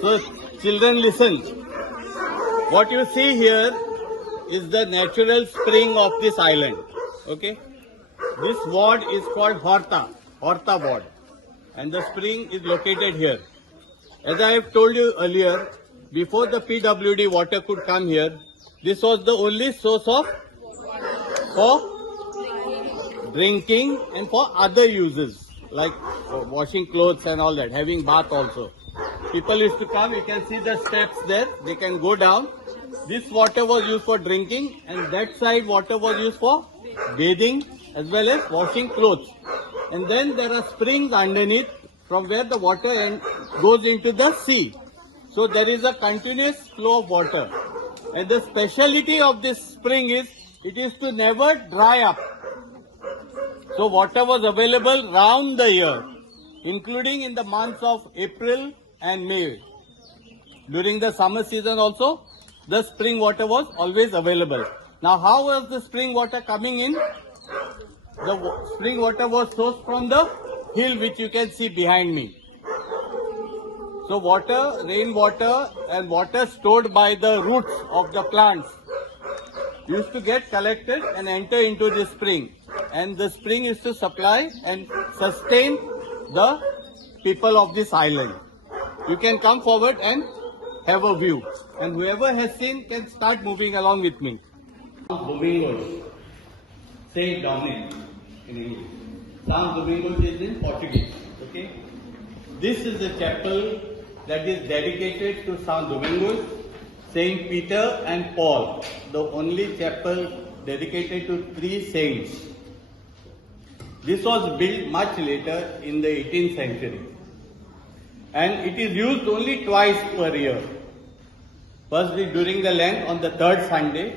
So, children, listen. What you see here is the natural spring of this island. Okay? This ward is called Horta ward. And the spring is located here. As I have told you earlier, before the PWD water could come here, this was the only source for drinking and for other uses, like washing clothes and all that, having bath also. People used to come, you can see the steps there, they can go down. This water was used for drinking and that side water was used for bathing as well as washing clothes. And then there are springs underneath from where the water goes into the sea. So there is a continuous flow of water. And the speciality of this spring is, it is to never dry up. So water was available round the year, including in the months of April and May. During the summer season also, the spring water was always available. Now how was the spring water coming in? The spring water was sourced from the hill which you can see behind me. So water, rainwater and water stored by the roots of the plants used to get collected and enter into the spring. And the spring used to supply and sustain the people of this island. You can come forward and have a view. And whoever has seen can start moving along with me. Domingos, Saint Dominic in English. San Domingos is in Portuguese. Okay. This is the chapel that is dedicated to San Domingos, Saint Peter and Paul, the only chapel dedicated to 3 saints. This was built much later in the 18th century. And it is used only twice per year. Firstly during the Lent on the 3rd Sunday,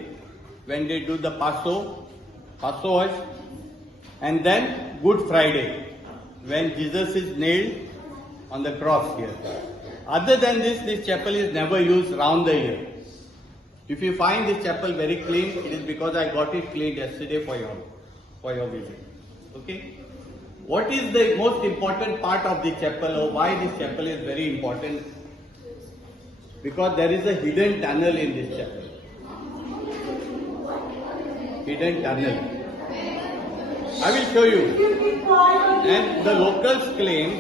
when they do the Passover, and then Good Friday, when Jesus is nailed on the cross here. Other than this chapel is never used round the year. If you find this chapel very clean, it is because I got it cleaned yesterday for your visit. Okay? What is the most important part of the chapel, or why this chapel is very important? Because there is a hidden tunnel in this chapel. Hidden tunnel. I will show you. And the locals claim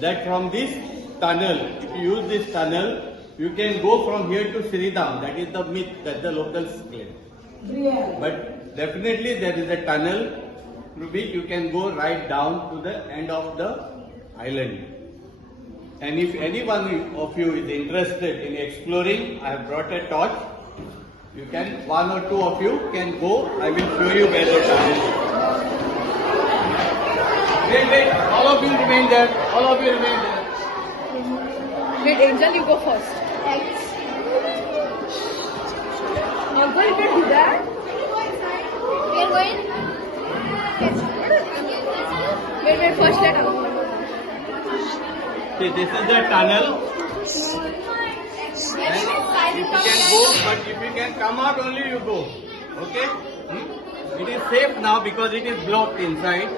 that from this tunnel, if you use this tunnel, you can go from here to Sridham. That is the myth that the locals claim. But definitely there is a tunnel through which you can go right down to the end of the island. And if any one of you is interested in exploring, I have brought a torch. You can, 1 or 2 of you can go. I will show you where the tunnel is. Wait, all of you remain there. Wait, Angel, you go first. Uncle, you can do that? We are going. Wait, first let us. See, this is the tunnel. And if you can go, but if you can come out only, you go. Okay? It is safe now because it is blocked inside.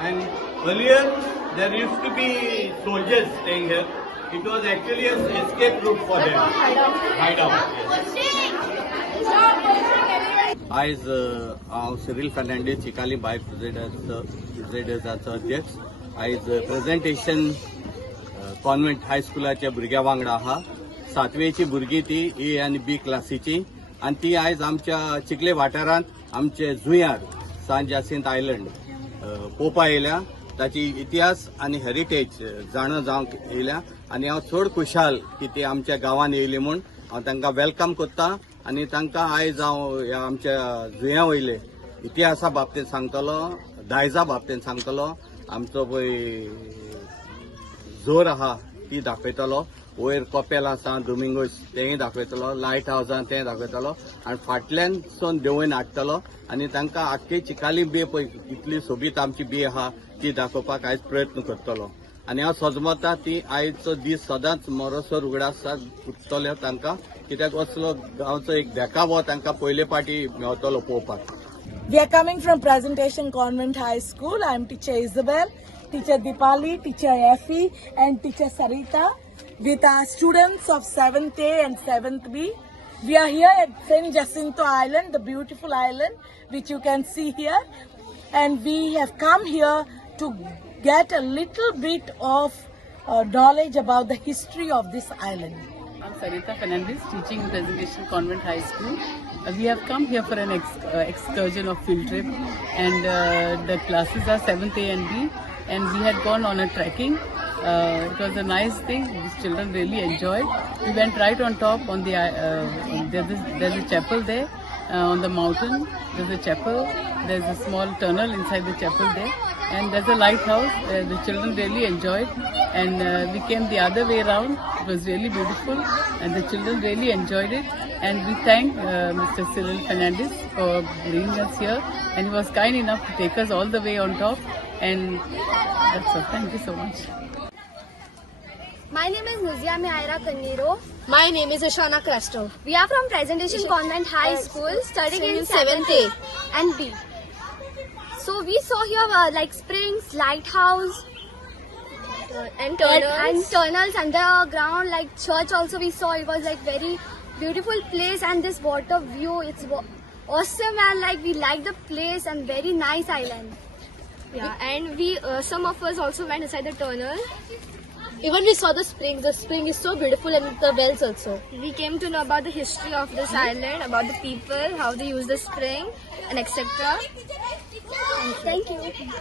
And earlier, there used to be soldiers staying here. It was actually an escape route for them. Hideout. आज हांव Cyril Fernandes Chicalim bye प्रेसिडेंटाचो अध्यक्ष. आज presentation convent हायस्कुलाच्या भुरग्यां वांगडा आहा. 7वेची भुरगीं ती ए आनी बी क्लासीची, आनी ती आयज आमच्या चिखले वाठारांत आमचे जुंयार सान जासिंत आयलंड पळोवपा येयल्या. ताची इतिहास आनी हेरिटेज जाणो जावंक येयल्या आनी हांव चड खुशाल की ती आमच्या गांवांत येयली म्हूण हांव तांकां वेलकम करता आनी तांकां आयज हांव ह्या आमच्या जुंया वयले इतिहासा बाबतींत सांगतलो, दायजा बाबतींत सांगतलो, आमचो पळय जोर आहा ती दाखयतलो, वयर कपेल आसा दोमिंगोस तेंय दाखयतलो, लायट हावसान तें दाखयतलो आनी फाटल्यान सावन देंवयन हाडटलो आनी तांकां आख्खी चिकाली बे पळय कितली सोबीत आमची बी आहा ती दाखोवपाक आयज प्रयत्न करतलो आनी हांव सजमता ती आयजचो दीस सदांच मोरोसोर उगडास उरतलो तांकां कित्याक असलो गांवचो एक देखावो तांकां पयले फावटी मेळटलो पळोवपाक. We are coming from Presentation Convent High School. I am teacher Isabel, teacher Dipali, teacher Effie and teacher Sarita with our students of 7th A and 7th B. We are here at St. Jacinto Island, the beautiful island which you can see here. And we have come here to get a little bit of knowledge about the history of this island. I'm Sarita Fernandez, teaching Presentation Convent High School. We have come here for an excursion of field trip, and the classes are 7th A and B, and we had gone on a trekking. It was a nice thing. The children really enjoyed. We went right on top on the there's a chapel there on the mountain. There's a chapel. There's a small tunnel inside the chapel there, and there's a lighthouse. The children really enjoyed, and we came the other way around. It was really beautiful, and the children really enjoyed it. And we thank Mr. Cyril Fernandez for bringing us here, and he was kind enough to take us all the way on top. And that's all. Thank you so much. My name is Nuzia Mihaira Kaniro. My name is Ashana Crasto. We are from Presentation Convent High School, studying in 7th A and B. So we saw here like springs, lighthouse, And and tunnels underground, like church also we saw. It was like very beautiful place, and this water view, it's awesome, and like we like the place and very nice island. Yeah, and we some of us also went inside the tunnel. Even we saw the spring. The spring is so beautiful, and the wells also. We came to know about the history of this island, about the people, how they use the spring, and etc. Thank you.